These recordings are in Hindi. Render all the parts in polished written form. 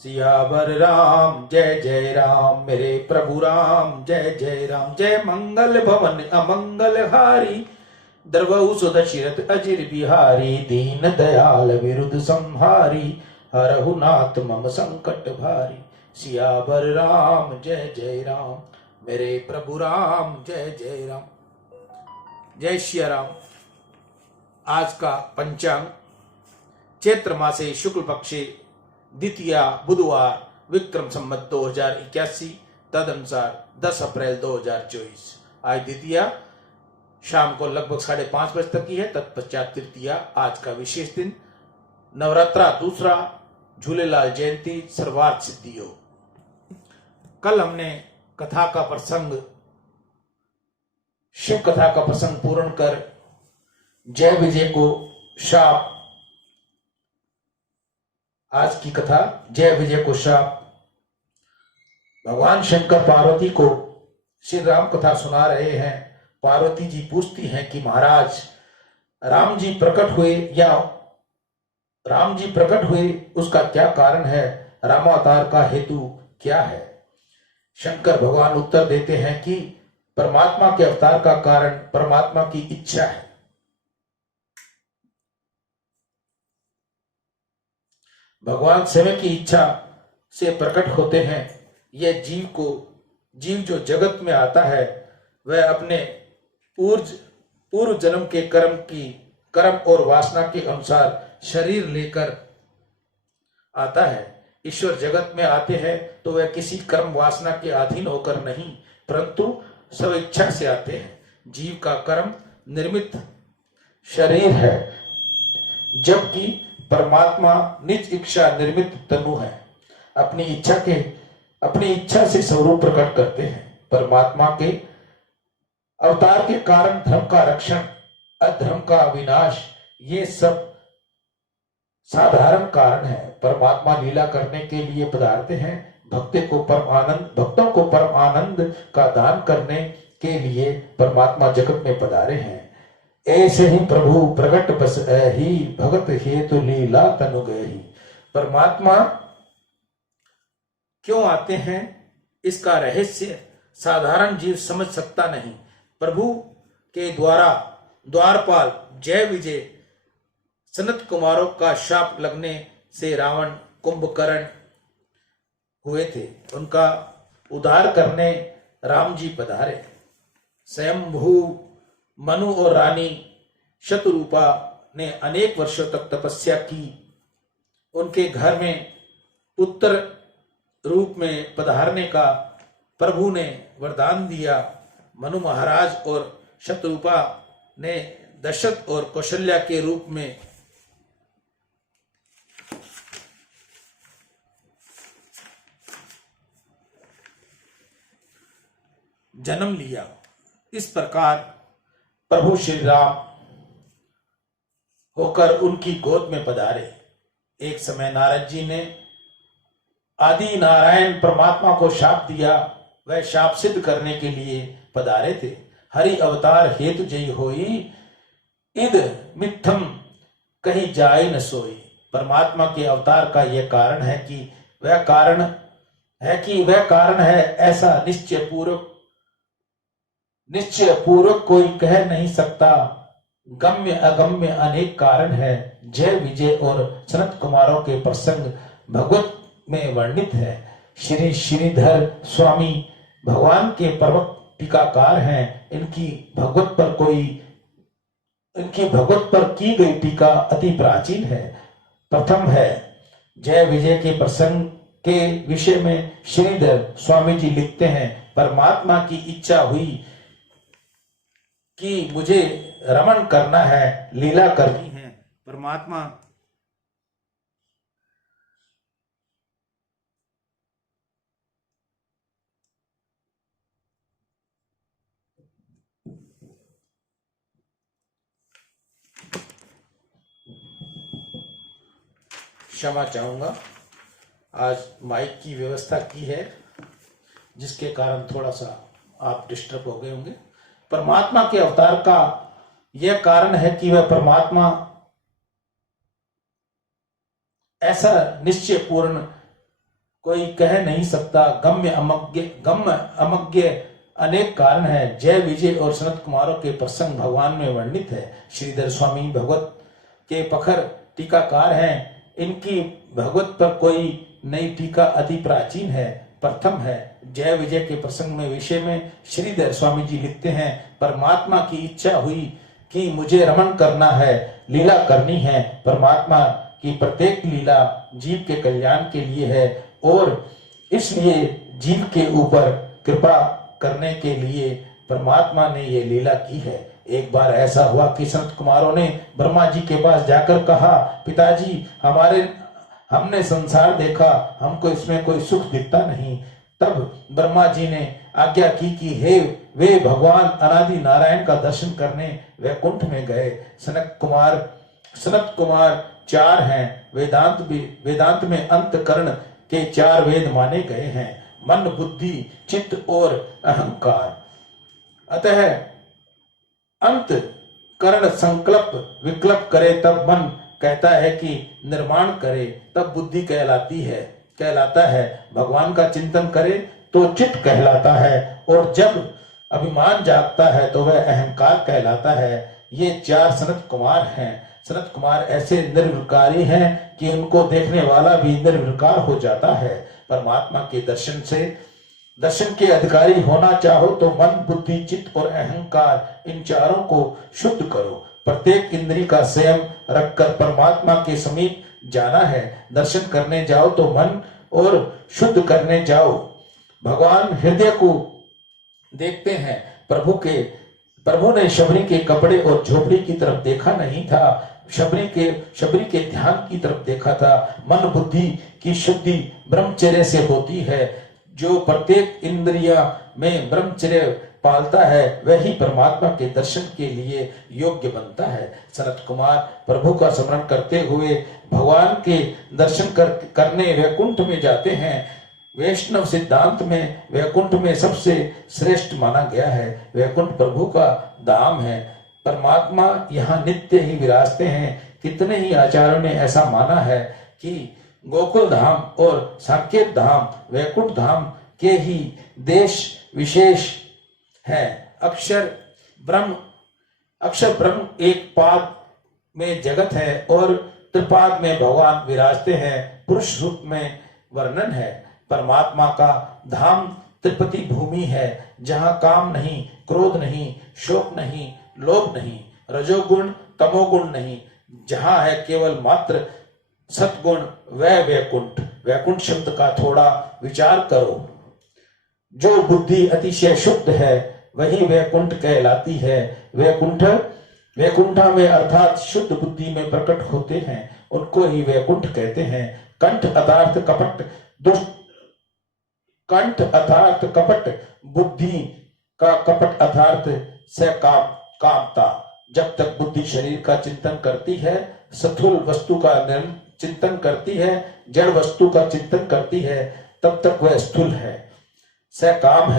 सियावर राम जय जय राम, मेरे प्रभु राम जय जय राम। जय मंगल भवन अमंगल हारी, द्रवहु सुदशरथ अजिर बिहारी। दीन दयाल विरुद्ध संहारी, हरहु नाथ मम संकट भारी। सियावर राम जय जय राम, मेरे प्रभु राम जय जय राम। जय श्री राम। आज का पंचांग चैत्र मासे शुक्ल पक्षे द्वितीया बुधवार, विक्रम संवत 2081, तदनुसार 10 अप्रैल 2024। आज द्वितीया शाम को लगभग 5:30 बजे तक की है, तत्पश्चात तृतीया। आज का विशेष दिन नवरात्रा दूसरा, झूलेलाल जयंती, सर्वार्थ सिद्धि योग। कल हमने कथा का प्रसंग, शिव कथा का प्रसंग पूर्ण कर जय विजय को शाप, आज की कथा जय विजय को शाप। भगवान शंकर पार्वती को श्री राम कथा सुना रहे हैं। पार्वती जी पूछती हैं कि महाराज राम जी प्रकट हुए, या राम जी प्रकट हुए उसका क्या कारण है, रामावतार का हेतु क्या है। शंकर भगवान उत्तर देते हैं कि परमात्मा के अवतार का कारण परमात्मा की इच्छा है। भगवान स्वयं की इच्छा से प्रकट होते हैं। यह जीव जो जगत में आता है वह अपने पूर्व जन्म के कर्म और वासना के अनुसार शरीर लेकर आता है। ईश्वर जगत में आते हैं तो वह किसी कर्म वासना के अधीन होकर नहीं, परंतु स्वेच्छा से आते हैं। जीव का कर्म निर्मित शरीर है, जबकि परमात्मा निज इच्छा निर्मित तनु है। अपनी इच्छा से स्वरूप प्रकट करते हैं। परमात्मा के अवतार के कारण धर्म का रक्षण, अधर्म का विनाश, ये सब साधारण कारण है। परमात्मा लीला करने के लिए पधारते हैं। भक्तों को परम आनंद का दान करने के लिए परमात्मा जगत में पधारे हैं। ऐसे ही प्रभु प्रकट बस ही, भगत हेतु लीला तनु गही। परमात्मा क्यों आते हैं, इसका रहस्य साधारण जीव समझ सकता नहीं। प्रभु के द्वारा द्वारपाल जय विजय सनत कुमारों का शाप लगने से रावण कुंभकर्ण हुए थे, उनका उद्धार करने राम जी पधारे। स्वयंभू मनु और रानी शतरूपा ने अनेक वर्षों तक तपस्या की। उनके घर में पुत्र रूप में पधारने का प्रभु ने वरदान दिया। मनु महाराज और शतरूपा ने दशरथ और कौशल्या के रूप में जन्म लिया। इस प्रकार प्रभु श्री राम होकर उनकी गोद में पधारे। एक समय नारद जी ने आदि नारायण परमात्मा को शाप दिया। वह शाप सिद्ध करने के लिए पधारे थे। हरि अवतार हेतु जय होई, इद मिथम कहीं जाए न सोई। परमात्मा के अवतार का यह कारण है कि वह कारण है ऐसा निश्चय पूर्वक कोई कह नहीं सकता। गम्य अगम्य अनेक कारण है। जय विजय और सनत कुमारों के प्रसंग भगवत में वर्णित है। श्री श्रीधर स्वामी भगवान के प्रवक्त टीकाकार हैं। इनकी भगवत पर की गई टीका अति प्राचीन है। प्रथम है जय विजय के प्रसंग के विषय में श्रीधर स्वामी जी लिखते हैं, परमात्मा की इच्छा हुई कि मुझे रमण करना है, लीला करनी है। परमात्मा क्षमा चाहूंगा, आज माइक की व्यवस्था की है जिसके कारण थोड़ा सा आप डिस्टर्ब हो गए होंगे। परमात्मा के अवतार का यह कारण है कि वह परमात्मा ऐसा निश्चय पूर्ण कोई कह नहीं सकता। गम्य अमज्ञ अनेक कारण है। जय विजय और सनत कुमारों के प्रसंग भगवान में वर्णित है। श्रीधर स्वामी भगवत के प्रखर टीकाकार हैं। इनकी भगवत पर कोई नई टीका अति प्राचीन है, प्रथम है। जय विजय के प्रसंग में विषय में श्रीधर स्वामी जी लिखते हैं, परमात्मा की इच्छा हुई कि मुझे रमण करना है, लीला करनी है। परमात्मा की प्रत्येक लीला जीव के कल्याण के लिए है और इसलिए जीव के ऊपर कृपा करने के लिए परमात्मा ने ये लीला की है। एक बार ऐसा हुआ कि संत कुमारों ने ब्रह्मा जी के पास जाकर कहा, पिताजी हमने संसार देखा, हमको इसमें कोई सुख दिखता नहीं। तब ब्रह्मा जी ने आज्ञा की कि हे वे भगवान अनादि नारायण का दर्शन करने वैकुंठ में गए। सनत कुमार 4 हैं। वेदांत में अंतकरण के 4 वेद माने गए हैं, मन, बुद्धि, चित्त और अहंकार। अतः अंत करण संकल्प विकल्प करे तब मन कहता है कि निर्माण करे, तब बुद्धि कहलाता है। भगवान का चिंतन करे तो चित्त कहलाता है और जब अभिमान जागता है तो वह अहंकार कहलाता है। ये 4 सनत कुमार हैं। सनत कुमार ऐसे निर्विकारी हैं कि उनको देखने वाला भी निर्विकार हो जाता है। परमात्मा के दर्शन के अधिकारी होना चाहो तो मन, बुद्धि, चित्त और अहंकार, इन चारों को शुद्ध करो। प्रत्येक इंद्री का संयम रखकर परमात्मा के समीप जाना है। दर्शन करने जाओ तो मन और शुद्ध करने जाओ। भगवान हृदय को देखते हैं। प्रभु ने शबरी के कपड़े और झोपड़ी की तरफ देखा नहीं था, शबरी के ध्यान की तरफ देखा था। मन बुद्धि की शुद्धि ब्रह्मचर्य से होती है। जो प्रत्येक इंद्रिया में ब्रह्मचर्य पालता है वही परमात्मा के दर्शन के लिए योग्य बनता है। सनत कुमार प्रभु का स्मरण करते हुए भगवान के दर्शन करने वैकुंठ में जाते हैं। वैष्णव सिद्धांत में वैकुंठ में सबसे श्रेष्ठ माना गया है। वैकुंठ प्रभु का धाम है। परमात्मा यहाँ नित्य ही विराजते हैं। कितने ही आचार्यों ने ऐसा माना है कि गोकुल धाम और साकेत धाम वैकुंठ धाम के ही देश विशेष है। अक्षर ब्रह्म एक पाद में जगत है और त्रिपाद में भगवान विराजते हैं। पुरुष रूप में वर्णन है। परमात्मा का धाम त्रिपति भूमि है, जहां काम नहीं, क्रोध नहीं, शोक नहीं, लोभ नहीं, रजोगुण तमोगुण नहीं, जहां है केवल मात्र सतगुण, वह वैकुंठ शब्द का थोड़ा विचार करो। जो बुद्धि अतिशय शुद्ध है वही वैकुंठ कहलाती है। वैकुंठा में अर्थात शुद्ध बुद्धि में प्रकट होते हैं, उनको ही वैकुंठ कहते हैं। कंठ अर्थात कपट, बुद्धि का कपट अर्थात से कामता। जब तक बुद्धि शरीर का चिंतन करती है, स्थूल वस्तु का चिंतन करती है, जड़ वस्तु का चिंतन करती है, तब तक वह स्थूल है, सकाम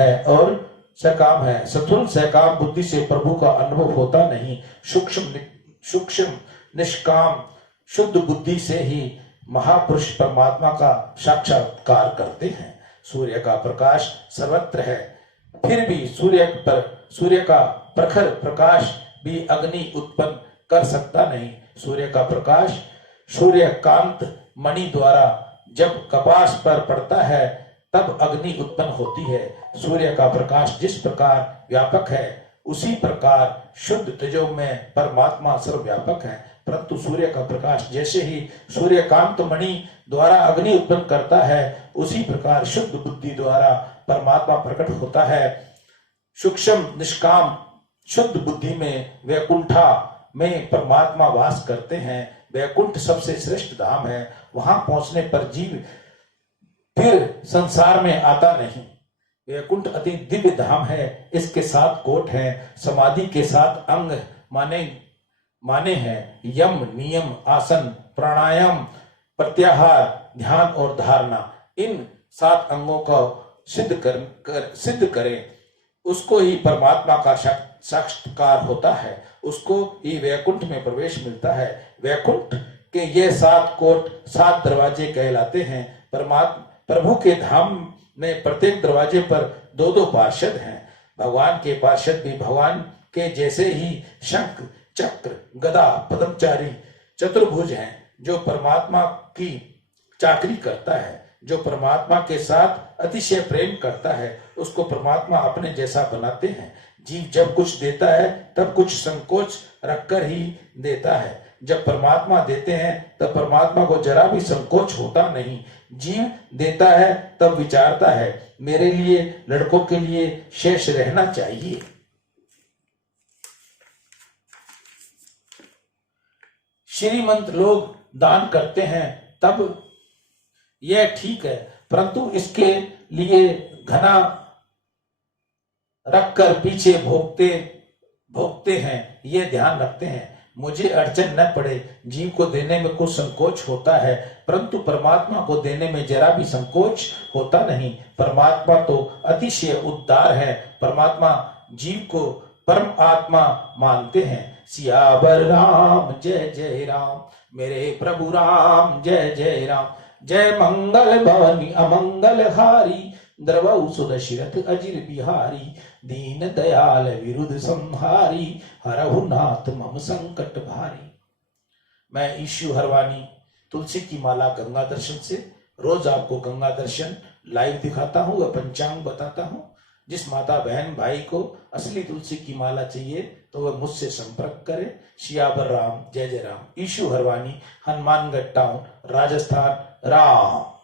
है। स्थूल सकाम बुद्धि से प्रभु का अनुभव होता नहीं। सूक्ष्म निष्काम शुद्ध बुद्धि से ही महापुरुष परमात्मा का साक्षात्कार करते हैं। सूर्य का प्रकाश सर्वत्र है, फिर भी सूर्य का प्रखर प्रकाश भी अग्नि उत्पन्न कर सकता नहीं। सूर्य का प्रकाश सूर्यकांत मणि द्वारा जब कपास पर पड़ता है तब अग्नि उत्पन्न होती है। सूर्य का प्रकाश जिस प्रकार व्यापक है, उसी प्रकार शुद्ध तेजो में परमात्मा सर्वव्यापक है। परंतु सूर्य का प्रकाश जैसे ही सूर्यकांत मणि द्वारा अग्नि उत्पन्न करता है, उसी प्रकार शुद्ध बुद्धि द्वारा परमात्मा प्रकट होता है। सूक्ष्म निष्काम शुद्ध बुद्धि में वैकुंठा में परमात्मा वास करते हैं। वैकुंठ सबसे श्रेष्ठ धाम है। वहां पहुंचने पर जीव फिर संसार में आता नहीं। वैकुंठ अति दिव्य धाम है। इसके 7 कोट हैं। समाधि के 7 अंग माने हैं। यम, नियम, आसन, प्राणायाम, प्रत्याहार, ध्यान और धारणा। इन 7 अंगों को सिद्ध करें, उसको ही परमात्मा का साक्षात्कार होता है, उसको ही वैकुंठ में प्रवेश मिलता है। वैकुंठ के ये 7 कोट 7 दरवाजे कहलाते हैं। प्रभु के धाम में प्रत्येक दरवाजे पर दो दो पार्षद हैं। भगवान के पार्षद भी भगवान के जैसे ही शंख, चक्र, गदा, पद्मचारी, चतुर्भुज हैं। जो परमात्मा की चाकरी करता है, जो परमात्मा के साथ अतिशय प्रेम करता है, उसको परमात्मा अपने जैसा बनाते हैं। जीव जब कुछ देता है तब कुछ संकोच रखकर ही देता है। जब परमात्मा देते हैं तब परमात्मा को जरा भी संकोच होता नहीं। जीव देता है तब विचारता है, मेरे लिए, लड़कों के लिए शेष रहना चाहिए। श्रीमंत लोग दान करते हैं तब यह ठीक है, परंतु इसके लिए घना रखकर पीछे भोगते हैं, ये ध्यान रखते हैं मुझे अड़चन न पड़े। जीव को देने में कुछ संकोच होता है, परंतु परमात्मा को देने में जरा भी संकोच होता नहीं। परमात्मा तो अतिशय उदार है। परमात्मा जीव को परम आत्मा मानते हैं। सियावर राम जय जय राम, मेरे प्रभु राम जय जय राम। जय मंगल भवनी अमंगल हारी, द्रवौ सुदशरथ अजिर बिहारी। दीन दयाल विरुद्ध संहारी, हरहु नाथ मम संकट भारी। मैं ईशु हरवानी तुलसी की माला गंगा दर्शन से रोज आपको गंगा दर्शन लाइव दिखाता हूँ व पंचांग बताता हूँ। जिस माता बहन भाई को असली तुलसी की माला चाहिए तो वह मुझसे संपर्क करे। सियावर राम जय जय राम। ईशु हरवानी, हनुमानगढ़ टाउन, राजस्थान। राम।